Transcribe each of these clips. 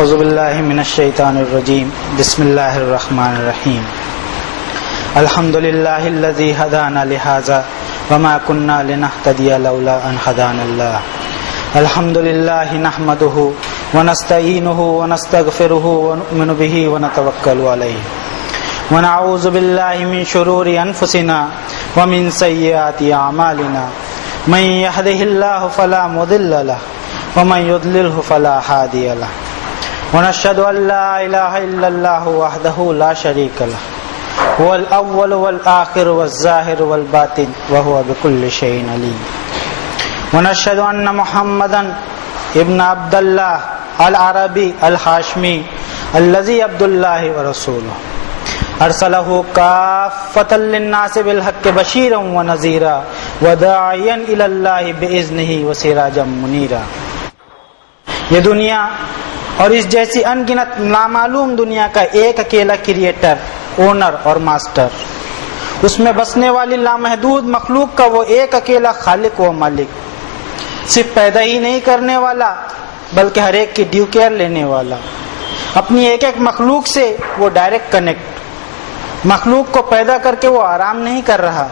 اعوذ باللہ من الشیطان الرجیم بسم اللہ الرحمن الرحیم الحمد للہ الذی ہدانا لہذا وما كنا لنهتدي لولا ان هدانا الله الحمد للہ نحمده ونستعینه ونستغفره ونؤمن به ونتوکل علیہ ونعوذ باللہ من شرور انفسنا ومن سیئات اعمالنا من يهده الله فلا مضل له ومن يضلل فلا هادي له ونشهد ان لا اله الا الله وحده لا شريك له هو الاول والآخر والظاهر والباطن وهو بكل شيء عليم ونشهد ان محمدا ابن عبد الله العربي الهاشمي الذي عبد الله ورسوله ارسله كافة للناس بالحق بشيرا ونذيرا وداعيا الى الله باذنه وسراجا منيرا. یہ دنیا اور اس جیسی ان گنت نامعلوم دنیا کا ایک اکیلا کریٹر، اونر اور ماسٹر، اس میں بسنے والی لامحدود مخلوق کا وہ ایک اکیلا خالق و مالک، صرف پیدا ہی نہیں کرنے والا بلکہ ہر ایک کی ڈیو کیئر لینے والا، اپنی ایک ایک مخلوق سے وہ ڈائریکٹ کنیکٹ، مخلوق کو پیدا کر کے وہ آرام نہیں کر رہا.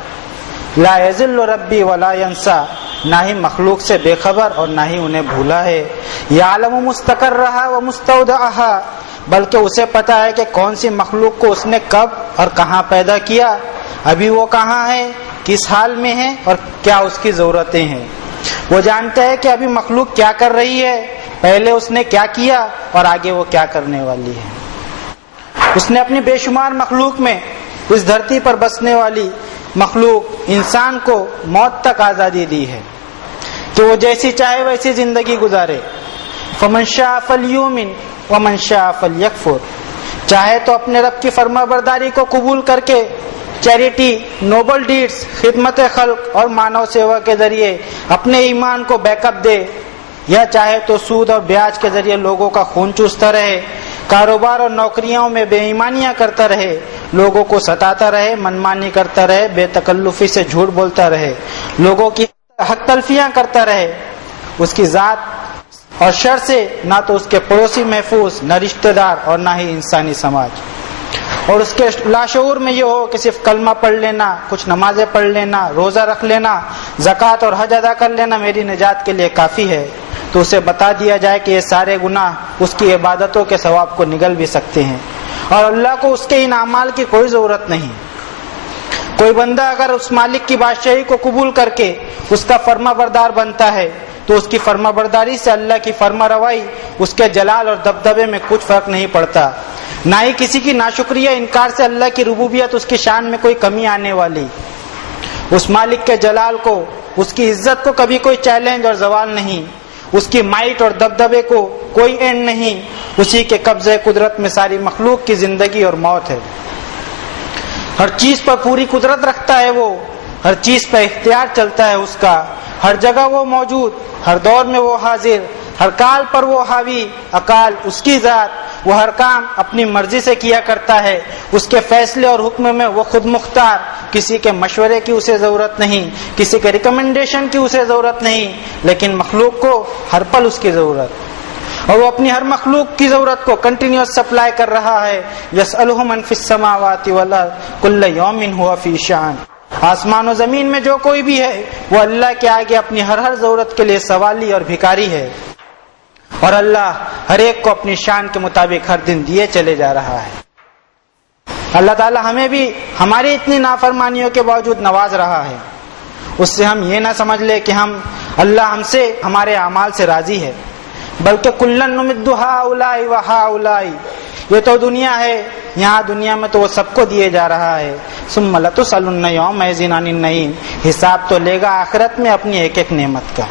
لا یذل ربی ولا ینسا، نہ ہی مخلوق سے بے خبر اور نہ ہی انہیں بھولا ہے. یعلم مستقرہا و مستودعہا، بلکہ اسے پتا ہے کہ کون سی مخلوق کو اس نے کب اور کہاں پیدا کیا، ابھی وہ کہاں ہے، کس حال میں ہے اور کیا اس کی ضرورتیں ہیں. وہ جانتا ہے کہ ابھی مخلوق کیا کر رہی ہے، پہلے اس نے کیا کیا اور آگے وہ کیا کرنے والی ہے. اس نے اپنی بے شمار مخلوق میں اس دھرتی پر بسنے والی مخلوق انسان کو موت تک آزادی دی ہے کہ وہ جیسی چاہے ویسی زندگی گزارے. فمن شاء فلیؤمن ومن شاء فلیکفر، چاہے تو اپنے رب کی فرما برداری کو قبول کر کے چیریٹی، نوبل ڈیڈز، خدمت خلق اور مانو سیوا کے ذریعے اپنے ایمان کو بیک اپ دے، یا چاہے تو سود اور بیاج کے ذریعے لوگوں کا خون چوستا رہے، کاروبار اور نوکریوں میں بے ایمانیاں کرتا رہے، لوگوں کو ستاتا رہے، منمانی کرتا رہے، بے تکلفی سے جھوٹ بولتا رہے، لوگوں کی حق تلفیاں کرتا رہے. اس کی ذات اور شر سے نہ تو اس کے پڑوسی محفوظ، نہ رشتہ دار اور نہ ہی انسانی سماج. اور اس کے لاشعور میں یہ ہو کہ صرف کلمہ پڑھ لینا، کچھ نمازیں پڑھ لینا، روزہ رکھ لینا، زکوٰۃ اور حج ادا کر لینا میری نجات کے لیے کافی ہے، تو اسے بتا دیا جائے کہ یہ سارے گناہ اس کی عبادتوں کے ثواب کو نگل بھی سکتے ہیں اور اللہ کو اس کے ان اعمال کی کوئی ضرورت نہیں. کوئی بندہ اگر اس مالک کی بادشاہی کو قبول کر کے اس کا فرما بردار بنتا ہے تو اس کی فرما برداری سے اللہ کی فرما روائی، اس کے جلال اور دبدبے میں کچھ فرق نہیں پڑتا، نہ ہی کسی کی ناشکریہ انکار سے اللہ کی ربوبیت، اس کی شان میں کوئی کمی آنے والی. اس مالک کے جلال کو، اس کی عزت کو کبھی کوئی چیلنج اور زوال نہیں، اس کی مائٹ اور دبدبے کو کوئی اینڈ نہیں. اسی کے قبضے قدرت میں ساری مخلوق کی زندگی اور موت ہے. ہر چیز پر پوری قدرت رکھتا ہے، وہ ہر چیز پہ اختیار چلتا ہے اس کا، ہر جگہ وہ موجود، ہر دور میں وہ حاضر، ہر کال پر وہ حاوی، اکال اس کی ذات. وہ ہر کام اپنی مرضی سے کیا کرتا ہے، اس کے فیصلے اور حکم میں وہ خود مختار، کسی کے مشورے کی اسے ضرورت نہیں، کسی کے ریکمنڈیشن کی اسے ضرورت نہیں، لیکن مخلوق کو ہر پل اس کی ضرورت، اور وہ اپنی ہر مخلوق کی ضرورت کو کنٹینیوس سپلائی کر رہا ہے. یسألہ من فی السماوات والارض کل یوم ہوا فی شأن، آسمان و زمین میں جو کوئی بھی ہے وہ اللہ کے آگے اپنی ہر ضرورت کے لیے سوالی اور بھکاری ہے، اور اللہ ہر ایک کو اپنی شان کے مطابق ہر دن دیے چلے جا رہا ہے. اللہ تعالی ہمیں بھی ہماری اتنی نافرمانیوں کے باوجود نواز رہا ہے. اس سے ہم یہ نہ سمجھ لے کہ اللہ ہم سے، ہمارے اعمال سے راضی ہے، بلکہ کلن نمد ہؤلاء وہؤلاء، یہ تو دنیا ہے، یہاں دنیا میں تو وہ سب کو دیے جا رہا ہے. ثم لتسألن یومئذ عن النعیم، حساب تو لے گا آخرت میں اپنی ایک ایک نعمت کا.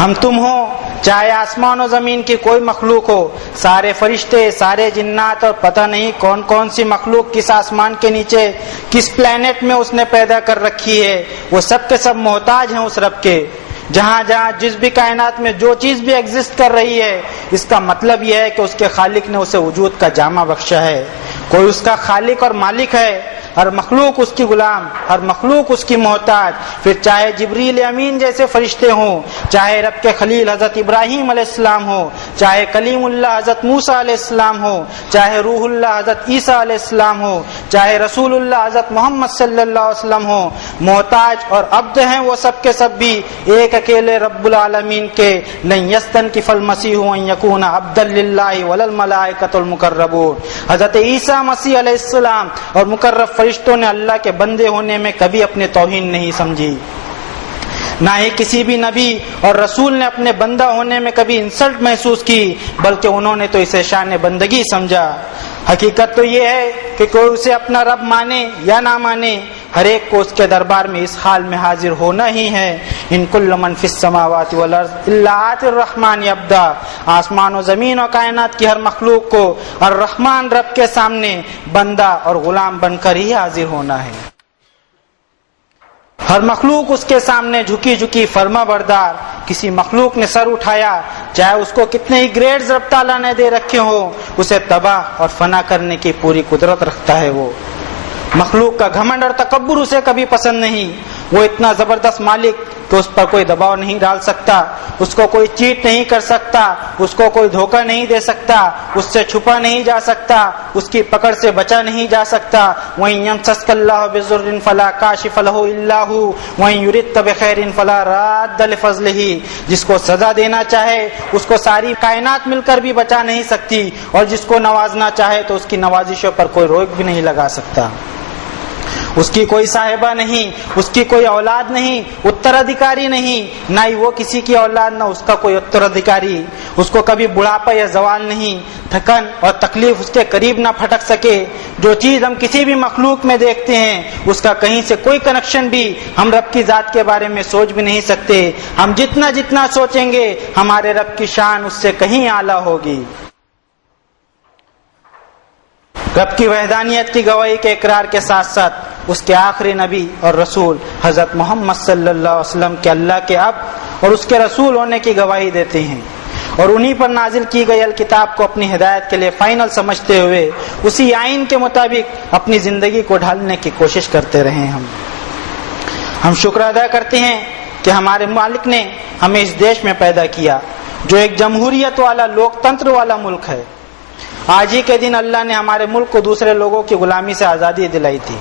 ہم تم ہو، چاہے آسمان و زمین کی کوئی مخلوق ہو، سارے فرشتے، سارے جنات اور پتہ نہیں کون کون سی مخلوق کس آسمان کے نیچے، کس پلینٹ میں اس نے پیدا کر رکھی ہے، وہ سب کے سب محتاج ہیں اس رب کے. جہاں جہاں جس بھی کائنات میں جو چیز بھی ایگزسٹ کر رہی ہے، اس کا مطلب یہ ہے کہ اس کے خالق نے اسے وجود کا جامہ بخشا ہے. کوئی اس کا خالق اور مالک ہے، ہر مخلوق اس کی غلام، ہر مخلوق اس کی محتاج، پھر چاہے جبریل امین جیسے فرشتے ہوں، چاہے رب کے خلیل حضرت ابراہیم علیہ السلام ہو، چاہے کلیم اللہ حضرت موسیٰ علیہ السلام ہو، چاہے روح اللہ حضرت عیسیٰ علیہ السلام ہو، چاہے رسول اللہ حضرت محمد صلی اللہ علیہ وسلم ہو، محتاج اور عبد ہیں وہ سب کے سب بھی ایک اکیلے رب العالمین کے۔ لن یستنکف المسیح ان یکون عبدا للہ ولا الملائکۃ المقربون۔ حضرت عیسیٰ مسیح علیہ السلام اور مقرب فرشتوں نے اللہ کے بندے ہونے میں کبھی اپنے توہین نہیں سمجھی، نہ ہی کسی بھی نبی اور رسول نے اپنے بندہ ہونے میں کبھی انسلٹ محسوس کی، بلکہ انہوں نے تو اسے شان بندگی سمجھا۔ حقیقت تو یہ ہے کہ کوئی اسے اپنا رب مانے یا نہ مانے، ہر ایک کو اس کے دربار میں اس حال میں حاضر ہونا ہی ہے۔ ان کل من فی السماوات والارض الا آتی الرحمن عبدا، آسمان و زمین و کائنات کی ہر مخلوق کو الرحمن رب کے سامنے بندہ اور غلام بن کر ہی حاضر ہونا ہے۔ ہر مخلوق اس کے سامنے جھکی جھکی فرما بردار۔ کسی مخلوق نے سر اٹھایا، چاہے اس کو کتنے ہی گریڈز رب تعالیٰ نے دے رکھے ہوں، اسے تباہ اور فنا کرنے کی پوری قدرت رکھتا ہے۔ وہ مخلوق کا گھمنڈ اور تکبر اسے کبھی پسند نہیں۔ وہ اتنا زبردست مالک کہ اس پر کوئی دباؤ نہیں ڈال سکتا، اس کو کوئی چیٹ نہیں کر سکتا، اس کو کوئی دھوکہ نہیں دے سکتا، اس سے چھپا نہیں جا سکتا، اس کی پکڑ سے بچا نہیں جا سکتا۔ وَإِن يَمْسَسْكَ اللَّهُ بِضُرٍّ فَلَا كَاشِفَ لَهُ إِلَّا هُوَ وَإِن يُرِدْكَ بِخَيْرٍ فَلَا رَادَّ لِفَضْلِهِ۔ جس کو سزا دینا چاہے اس کو ساری کائنات مل کر بھی بچا نہیں سکتی، اور جس کو نوازنا چاہے تو اس کی نوازشوں پر کوئی روک بھی نہیں لگا سکتا۔ اس کی کوئی صاحبہ نہیں، اس کی کوئی اولاد نہیں، اترادھکاری نہیں، نہ ہی وہ کسی کی اولاد نہ اس کا کوئی اترادھکاری۔ اس کو کبھی بڑھاپا یا زوال نہیں، تھکن اور تکلیف اس کے قریب نہ پھٹک سکے۔ جو چیز ہم کسی بھی مخلوق میں دیکھتے ہیں اس کا کہیں سے کوئی کنیکشن بھی ہم رب کی ذات کے بارے میں سوچ بھی نہیں سکتے۔ ہم جتنا سوچیں گے ہمارے رب کی شان اس سے کہیں اعلیٰ ہوگی۔ رب کی وحدانیت کی گواہی کے اقرار کے ساتھ ساتھ اس کے آخری نبی اور رسول حضرت محمد صلی اللہ علیہ وسلم کے اللہ کے اب اور اس کے رسول ہونے کی گواہی دیتے ہیں، اور انہی پر نازل کی گئی الکتاب کو اپنی ہدایت کے لیے فائنل سمجھتے ہوئے اسی آئین کے مطابق اپنی زندگی کو ڈھالنے کی کوشش کرتے رہے۔ ہم شکر ادا کرتے ہیں کہ ہمارے مالک نے ہمیں اس دیش میں پیدا کیا جو ایک جمہوریت والا لوکتنتر والا ملک ہے۔ آج ہی کے دن اللہ نے ہمارے ملک کو دوسرے لوگوں کی غلامی سے آزادی دلائی تھی۔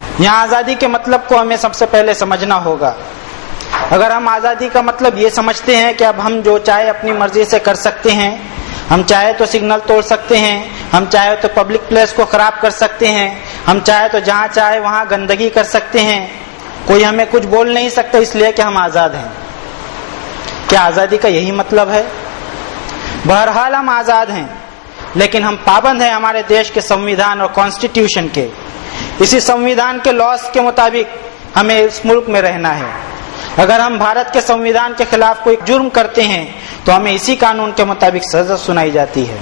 یہاں آزادی کے مطلب کو ہمیں سب سے پہلے سمجھنا ہوگا۔ اگر ہم آزادی کا مطلب یہ سمجھتے ہیں کہ اب ہم جو چاہے اپنی مرضی سے کر سکتے ہیں، ہم چاہے تو سگنل توڑ سکتے ہیں، ہم چاہے تو پبلک پلیس کو خراب کر سکتے ہیں، ہم چاہے تو جہاں چاہے وہاں گندگی کر سکتے ہیں، کوئی ہمیں کچھ بول نہیں سکتا اس لیے کہ ہم آزاد ہیں، کیا آزادی کا یہی مطلب ہے؟ بہرحال ہم آزاد ہیں، لیکن ہم پابند ہیں ہمارے دیش کے سنویدھان اور کانسٹیٹیوشن کے۔ اسی سنویدھان کے لاس کے مطابق ہمیں اس ملک میں رہنا ہے۔ اگر ہم بھارت کے سنویدھان کے خلاف کوئی جرم کرتے ہیں تو ہمیں اسی قانون کے مطابق سزا سنائی جاتی ہے۔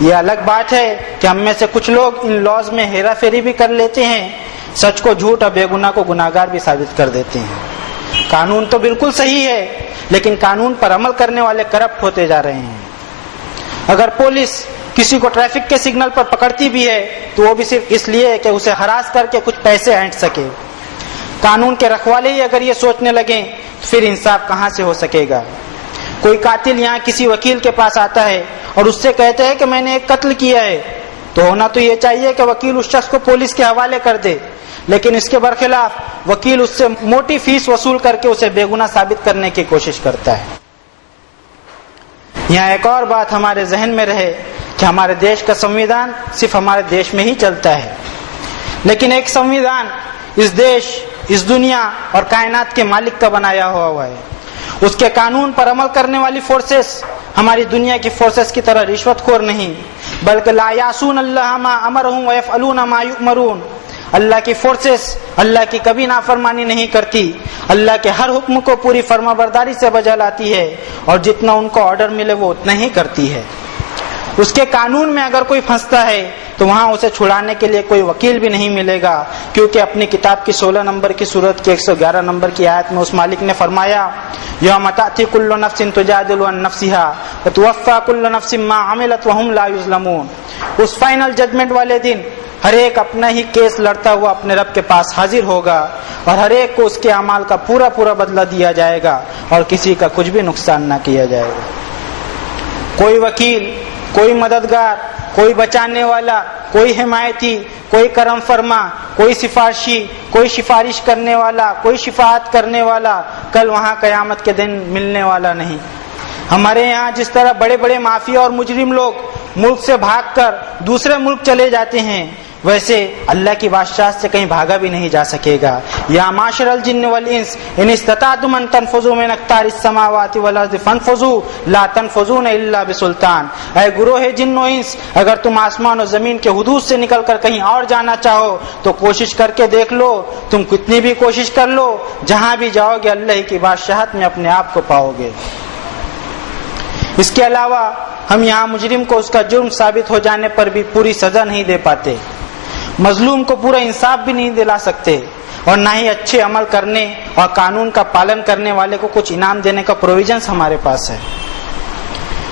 یہ الگ بات ہے کہ ہم میں سے کچھ لوگ ان لاز میں ہیرا پھیری بھی کر لیتے ہیں، سچ کو جھوٹ اور بے گناہ کو گناہگار بھی ثابت کر دیتے ہیں۔ قانون تو بالکل صحیح ہے، لیکن قانون پر عمل کرنے والے کرپٹ ہوتے جا رہے ہیں۔ اگر پولیس کسی کو ٹریفک کے سگنل پر پکڑتی بھی ہے تو وہ بھی صرف اس لیے کہ اسے ہراس کر کے کچھ پیسے اینٹ سکے۔ قانون کے رکھوالے ہی اگر یہ سوچنے لگیں تو پھر انصاف کہاں سے ہو سکے گا؟ کوئی قاتل یہاں کسی وکیل کے پاس آتا ہے اور اس سے کہتا ہے کہ میں نے ایک قتل کیا ہے، تو ہونا تو یہ چاہیے کہ وکیل اس شخص کو پولیس کے حوالے کر دے، لیکن اس کے برخلاف وکیل اس سے موٹی فیس وصول کر کے اسے بے گناہ ثابت کرنے کی کوشش کرتا ہے۔ یہاں ایک اور بات ہمارے ذہن میں رہے کہ ہمارے دیش کا سنویدھان صرف ہمارے دیش میں ہی چلتا ہے، لیکن ایک سنویدھان اس دیش، اس دنیا اور کائنات کے مالک کا بنایا ہوا ہے۔ اس کے قانون پر عمل کرنے والی فورسز ہماری دنیا کی فورسز کی طرح رشوت خور نہیں، بلکہ لا یعصون اللہ ما امرہم ویفعلون ما یؤمرون۔ اللہ کی فورسز اللہ کی کبھی نافرمانی نہیں کرتی، اللہ کے ہر حکم کو پوری فرما برداری سے بجا لاتی ہے، اور جتنا ان کو آرڈر ملے وہ اتنا ہی کرتی ہے۔ اس کے قانون میں اگر کوئی پھنستا ہے تو وہاں اسے چھڑانے کے لیے کوئی وکیل بھی نہیں ملے گا، کیونکہ اپنی کتاب کی 16 نمبر کی سورت کی 111 نمبر کی آیت میں اس مالک نے فرمایا، یوم تأتی کل نفس تجادل عن نفسها وتوفى كل نفس ما عملت وهم لا یظلمون۔ اس فائنل ججمنٹ والے دن ہر ایک اپنا ہی کیس لڑتا ہوا اپنے رب کے پاس حاضر ہوگا اور ہر ایک کو اس کے اعمال کا پورا پورا بدلہ دیا جائے گا اور کسی کا کچھ بھی نقصان نہ کیا جائے گا۔ کوئی وکیل، کوئی مددگار، کوئی بچانے والا، کوئی حمایتی، کوئی کرم فرما، کوئی سفارشی، کوئی سفارش کرنے والا، کوئی شفاعت کرنے والا کل وہاں قیامت کے دن ملنے والا نہیں۔ ہمارے یہاں جس طرح بڑے بڑے مافیا اور مجرم لوگ ملک سے بھاگ کر دوسرے ملک چلے جاتے ہیں، ویسے اللہ کی بادشاہت سے کہیں بھاگا بھی نہیں جا سکے گا۔ یا معاشر الجن والانس ان استطعتم ان تنفذوا من اقطار السماوات والارض فانفذوا لا تنفذون الا بسلطان۔ اے گروہ جن و انس، اگر تم آسمان و زمین کے حدود سے نکل کر کہیں اور جانا چاہو تو کوشش کر کے دیکھ لو، تم کتنی بھی کوشش کر لو، جہاں بھی جاؤ گے اللہ کی بادشاہت میں اپنے آپ کو پاؤ گے۔ اس کے علاوہ ہم یہاں مجرم کو اس کا جرم ثابت ہو جانے پر بھی پوری سزا نہیں دے پاتے، مظلوم کو پورا انصاف بھی نہیں دلا سکتے، اور نہ ہی اچھے عمل کرنے اور قانون کا پالن کرنے والے کو کچھ انعام دینے کا پروویژنس ہمارے پاس ہے۔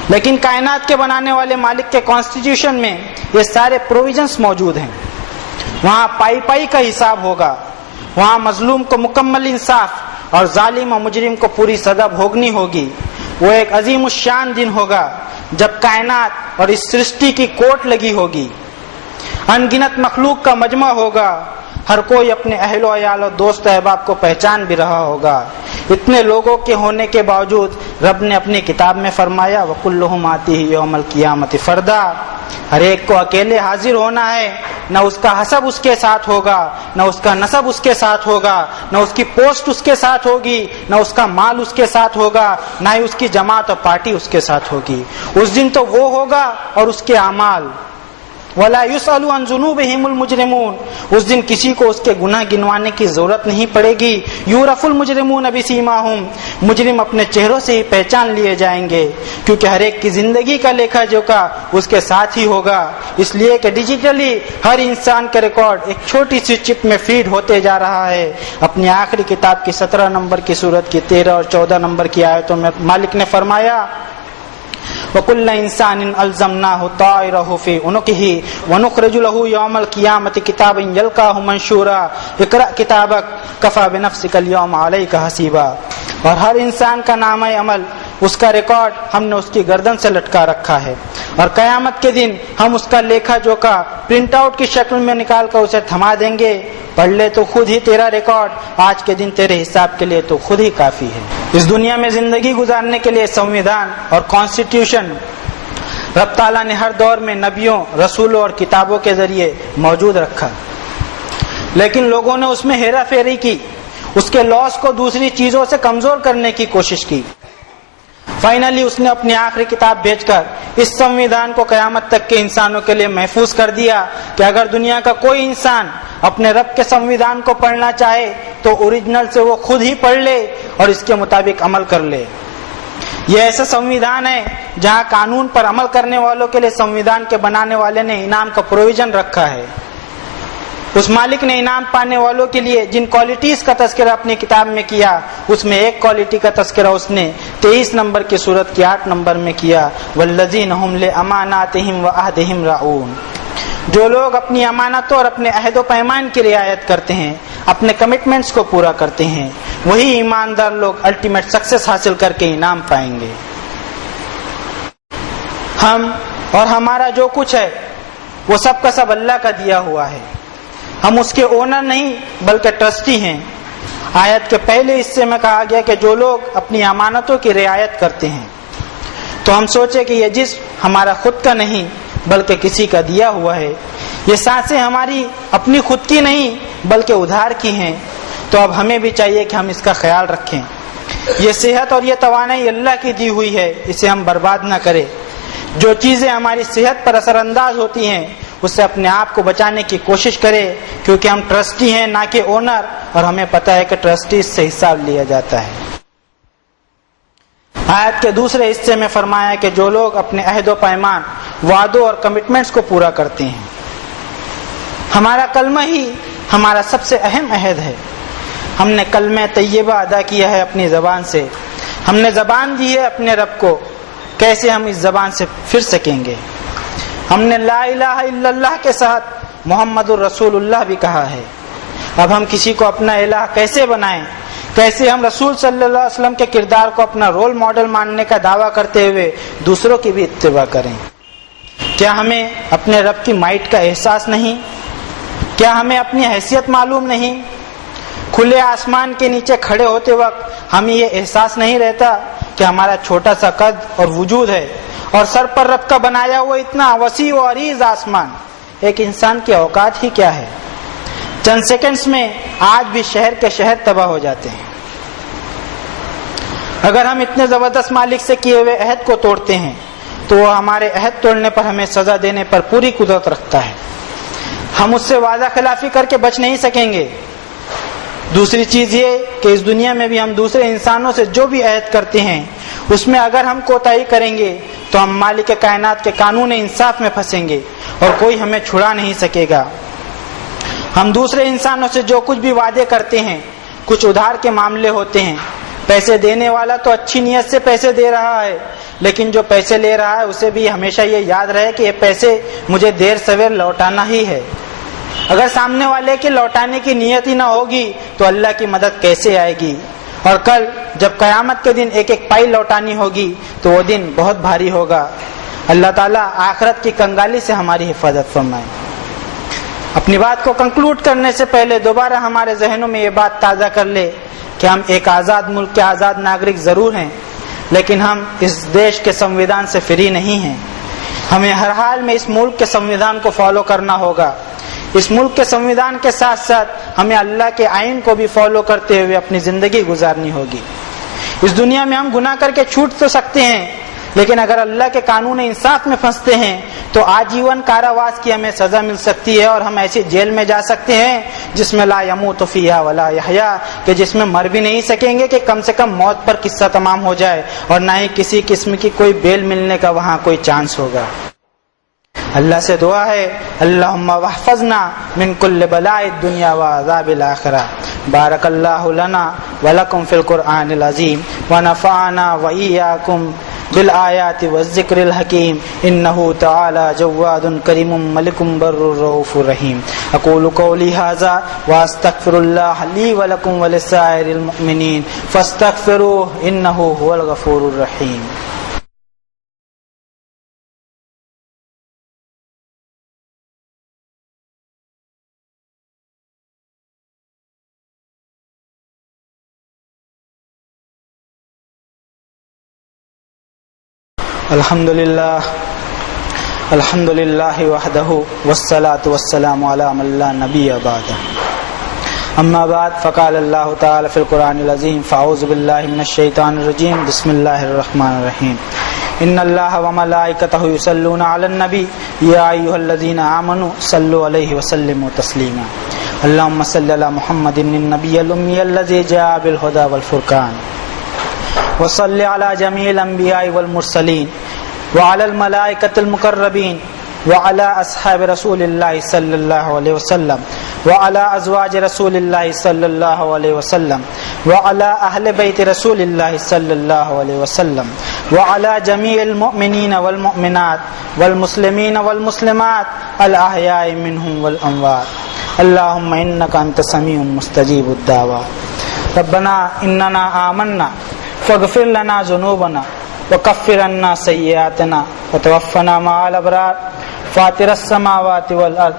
لیکن کائنات کے بنانے والے مالک کے کانسٹیٹیوشن میں یہ سارے پروویژنس موجود ہیں۔ وہاں پائی پائی کا حساب ہوگا، وہاں مظلوم کو مکمل انصاف اور ظالم و مجرم کو پوری سزا بھوگنی ہوگی۔ وہ ایک عظیم الشان دن ہوگا جب کائنات اور اس سرشٹی کی کوٹ لگی ہوگی، ان گنت مخلوق کا مجمع ہوگا، ہر کوئی اپنے اہل و عیال اور دوست احباب کو پہچان بھی رہا ہوگا۔ اتنے لوگوں کے ہونے کے باوجود رب نے اپنی کتاب میں فرمایا وَكُلُّهُمْ آتِيهِ يَوْمَ الْقِيَامَةِ فَرْدًا، ہر ایک کو اکیلے حاضر ہونا ہے، نہ اس کا حسب اس کے ساتھ ہوگا، نہ اس کا نسب اس کے ساتھ ہوگا، نہ اس کی پوسٹ اس کے ساتھ ہوگی، نہ اس کا مال اس کے ساتھ ہوگا، نہ ہی اس کی جماعت اور پارٹی اس کے ساتھ ہوگی۔ اس دن تو وہ ہوگا اور اس کے اعمال۔ وَلَا يُسْأَلُ عَنْ ذُنُوبِهِمُ الْمُجْرِمُونَ، اس دن کسی کو اس کے گناہ گنوانے کی ضرورت نہیں پڑے گی۔ يُعْرَفُ الْمُجْرِمُونَ بِسِيمَاهُمْ، مجرم اپنے چہروں سے ہی پہچان لیے جائیں گے، کیونکہ ہر ایک کی زندگی کا لیکھا جوکھا اس کے ساتھ ہی ہوگا، اس لیے کہ ڈیجیٹلی ہر انسان کا ریکارڈ ایک چھوٹی سی چپ میں فیڈ ہوتے جا رہا ہے۔ اپنی آخری کتاب کی 17 نمبر کی سورت کی 13 اور 14 نمبر کی آیتوں میں مالک نے فرمایا وَكُلَّ إِنسَانٍ أَلْزَمْنَاهُ طَائِرَهُ فِي عُنُقِهِ وَنُخْرِجُ لَهُ يَوْمَ الْقِيَامَةِ كِتَابًا يَلْقَاهُ مَنشُورًا اقرأ كِتَابَكَ كَفَى بِنَفْسِكَ الْيَوْمَ عَلَيْكَ حَسِيبًا، اور ہر انسان کا نامہ عمل، اس کا ریکارڈ ہم نے اس کی گردن سے لٹکا رکھا ہے، اور قیامت کے دن ہم اس کا لیکھا جوکھا پرنٹ آؤٹ کی شکل میں نکال کر اسے تھما دیں گے۔ پڑھ لے تو خود ہی تیرا ریکارڈ آج کے دن تیرے حساب کے لیے تو خود ہی کافی ہے۔ اس دنیا میں زندگی گزارنے کے لیے سنویدھان اور کانسٹیٹیوشن رب تعالیٰ نے ہر دور میں نبیوں، رسولوں اور کتابوں کے ذریعے موجود رکھا، لیکن لوگوں نے اس میں ہیرا پھیری کی، اس کے لاس کو دوسری چیزوں سے کمزور کرنے کی کوشش کی۔ فائنلی اس نے اپنی آخری کتاب بھیج کر اس سنویدھان کو قیامت تک کے انسانوں کے لیے محفوظ کر دیا کہ اگر دنیا کا کوئی انسان اپنے رب کے سنویدھان کو پڑھنا چاہے تو اوریجنل سے وہ خود ہی پڑھ لے اور اس کے مطابق عمل کر لے۔ یہ ایسا سنویدھان ہے جہاں قانون پر عمل کرنے والوں کے لیے سنویدھان کے بنانے والے نے انعام کا پروویژن رکھا ہے۔ اس مالک نے انعام پانے والوں کے لیے جن کوالٹیز کا تذکرہ اپنی کتاب میں کیا، اس میں ایک کوالٹی کا تذکرہ اس نے 23 نمبر کی سورت کی 8 نمبر میں کیا والذین هم لاماناتهم وعہدهم راعون، جو لوگ اپنی امانتوں اور اپنے عہد و پیمان کی رعایت کرتے ہیں، اپنے کمٹمنٹس کو پورا کرتے ہیں، وہی ایماندار لوگ الٹیمیٹ سکسیس حاصل کر کے انعام پائیں گے۔ ہم اور ہمارا جو کچھ ہے وہ سب کا سب اللہ کا دیا ہوا ہے، ہم اس کے اونر نہیں بلکہ ٹرسٹی ہیں۔ آیت کے پہلے حصے میں کہا گیا کہ جو لوگ اپنی امانتوں کی رعایت کرتے ہیں، تو ہم سوچے کہ یہ جسم ہمارا خود کا نہیں بلکہ کسی کا دیا ہوا ہے، یہ سانسیں ہماری اپنی خود کی نہیں بلکہ ادھار کی ہیں، تو اب ہمیں بھی چاہیے کہ ہم اس کا خیال رکھیں۔ یہ صحت اور یہ توانائی اللہ کی دی ہوئی ہے، اسے ہم برباد نہ کریں۔ جو چیزیں ہماری صحت پر اثر انداز ہوتی ہیں اس سے اپنے آپ کو بچانے کی کوشش کرے، کیونکہ ہم ٹرسٹی ہیں نہ کہ اونر، اور ہمیں پتہ ہے کہ ٹرسٹیز سے حساب لیا جاتا ہے۔ آیت کے دوسرے حصے میں فرمایا کہ جو لوگ اپنے عہد و پیمان، وعدوں اور کمٹمنٹس کو پورا کرتے ہیں، ہمارا کلمہ ہی ہمارا سب سے اہم عہد ہے۔ ہم نے کلمہ طیبہ ادا کیا ہے اپنی زبان سے، ہم نے زبان دی ہے اپنے رب کو، کیسے ہم اس زبان سے پھر سکیں گے؟ ہم نے لا الہ الا اللہ کے ساتھ محمد الرسول اللہ بھی کہا ہے۔ اب ہم کسی کو اپنا الہ کیسے بنائیں؟ کیسے ہم رسول صلی اللہ علیہ وسلم کے کردار کو اپنا رول ماڈل ماننے کا دعویٰ کرتے ہوئے دوسروں کی بھی اتباع کریں؟ کیا ہمیں اپنے رب کی مائٹ کا احساس نہیں؟ کیا ہمیں اپنی حیثیت معلوم نہیں؟ کھلے آسمان کے نیچے کھڑے ہوتے وقت ہمیں یہ احساس نہیں رہتا کہ ہمارا چھوٹا سا قد اور وجود ہے، اور سر پر رب کا بنایا ہوا اتنا وسیع و عریض آسمان، ایک انسان کی اوقات ہی کیا ہے؟ چند سیکنڈز میں آج بھی شہر کے شہر تباہ ہو جاتے ہیں۔ اگر ہم اتنے زبردست مالک سے کیے ہوئے عہد کو توڑتے ہیں تو وہ ہمارے عہد توڑنے پر ہمیں سزا دینے پر پوری قدرت رکھتا ہے۔ ہم اس سے وعدہ خلافی کر کے بچ نہیں سکیں گے۔ دوسری چیز یہ کہ اس دنیا میں بھی ہم دوسرے انسانوں سے جو بھی عہد کرتے ہیں اس میں اگر ہم کوتاہی کریں گے تو ہم مالک کائنات کے قانون انصاف میں پھنسیں گے اور کوئی ہمیں چھڑا نہیں سکے گا۔ ہم دوسرے انسانوں سے جو کچھ بھی وعدے کرتے ہیں، کچھ ادھار کے معاملے ہوتے ہیں، پیسے دینے والا تو اچھی نیت سے پیسے دے رہا ہے، لیکن جو پیسے لے رہا ہے اسے بھی ہمیشہ یہ یاد رہے کہ یہ پیسے مجھے دیر سویر لوٹانا ہی ہے۔ اگر سامنے والے کے لوٹانے کی نیت ہی نہ ہوگی تو اللہ کی مدد کیسے آئے گی؟ اور کل جب قیامت کے دن ایک ایک پائی لوٹانی ہوگی تو وہ دن بہت بھاری ہوگا۔ اللہ تعالیٰ آخرت کی کنگالی سے ہماری حفاظت فرمائے۔ اپنی بات کو کنکلوڈ کرنے سے پہلے دوبارہ ہمارے ذہنوں میں یہ بات تازہ کر لے کہ ہم ایک آزاد ملک کے آزاد ناگرک ضرور ہیں، لیکن ہم اس دیش کے سنویدھان سے فری نہیں ہیں۔ ہمیں ہر حال میں اس ملک کے سنویدھان کو فالو کرنا ہوگا۔ اس ملک کے سنویدھان کے ساتھ ساتھ ہمیں اللہ کے آئین کو بھی فالو کرتے ہوئے اپنی زندگی گزارنی ہوگی۔ اس دنیا میں ہم گناہ کر کے چھوٹ تو سکتے ہیں، لیکن اگر اللہ کے قانون انصاف میں پھنستے ہیں تو آجیون کاراواس کی ہمیں سزا مل سکتی ہے، اور ہم ایسی جیل میں جا سکتے ہیں جس میں لا یموت فیہا ولا یحیا، کہ جس میں مر بھی نہیں سکیں گے کہ کم سے کم موت پر قصہ تمام ہو جائے، اور نہ ہی کسی قسم کی کوئی بیل ملنے کا وہاں کوئی چانس ہوگا۔ اللہ سے دعا ہے اللہم واحفظنا من کل بلاء الدنیا وعذاب الآخرہ۔ بارک اللہ لنا ولکم فی القرآن العظیم ونفعنا وإیاکم بالآیات والذکر الحکیم انہ تعالی جواد کریم ملک بر رؤوف رحیم۔ اقول قولی ھذا واستغفر اللہ لی ولکم ولسائر المؤمنین فاستغفروہ انہ هو الغفور الرحیم۔ الحمدللہ وحدہ والصلاة والسلام علی من لا نبی بعدہ۔ اما بعد فقال اللہ تعالی فی القرآن العظیم فاعوذ باللہ من الشیطان الرجیم بسم اللہ الرحمن الرحیم۔ ان اللہ وملائکتہ یصلون علی النبی یا ایھا الذین آمنوا صلوا علیہ وسلموا تسلیما۔ اللہم صل علی محمد النبی الامی الذی جاء بالہدی والفرقان، وصل علی جمیع الانبیاء والمرسلین وعلی الملائکۃ المقربین وعلی اصحاب رسول اللہ صلی اللہ علیہ وسلم وعلی ازواج رسول اللہ صلی اللہ علیہ وسلم وعلی اہل بیت رسول اللہ صلی اللہ علیہ وسلم وعلی جمیع المؤمنین والمؤمنات والمسلمین والمسلمات الاحیاء منہم والاموات۔ اللہم انک انت سمیع مستجیب الدعوات۔ ربنا اننا آمنا فاغفر لنا ذنوبنا وکفر عنا سیئاتنا وتوفنا مع الابرار۔ فاطر السماوات والارض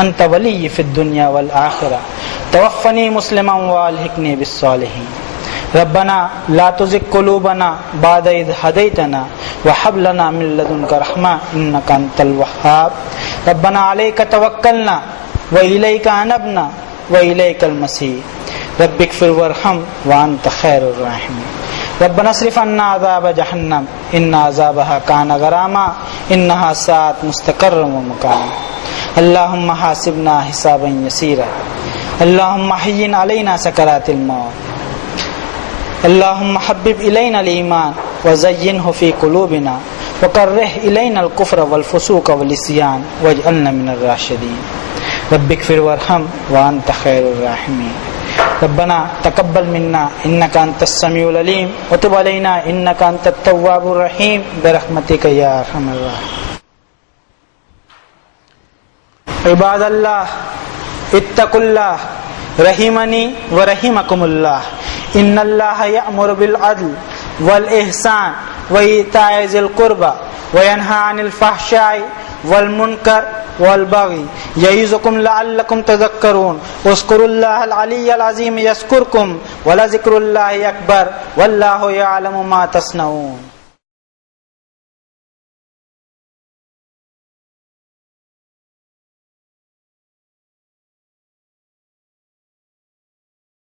انت ولی فی الدنیا والآخرہ، توفنی مسلما والحقنی بالصالحین۔ ربنا لا تزغ قلوبنا بعد اذ ہدیتنا وہب لنا من لدنک رحمہ انک انت الوہاب۔ ربنا علیک توکلنا والیک انبنا والیک المصیر۔ رب اغفر وارحم وانت خیر الراحمین۔ ربنا اصرف عنا عذاب جہنم ان عذابها کان غراما انها ساءت مستقرا ومقاما۔ اللہم حاسبنا حسابا یسیرا، اللہم حین علینا سکرات الموت، اللہم حبب الینا الایمان وزینہ فی قلوبنا وکرہ الینا الکفر والفسوق والعصیان واجعلنا من الراشدین۔ رب اغفر وارحم وانت خیر الراحمین۔ ربنا تقبل منا انک انت السمیع العلیم وتب علینا انک انت التواب الرحیم برحمتک یا ارحم الراحمین۔ عباد اللہ اتقوا اللہ رحمنی ورحمکم اللہ ان اللہ یأمر بالعدل والاحسان وایتاء ذی القربى وینہی عن الفحشاء والمنکر والبغی یعظکم لعلکم تذکرون اذکروا اللہ العلی العظیم یذکرکم ولذکر اللہ اکبر واللہ یعلم ما تصنعون.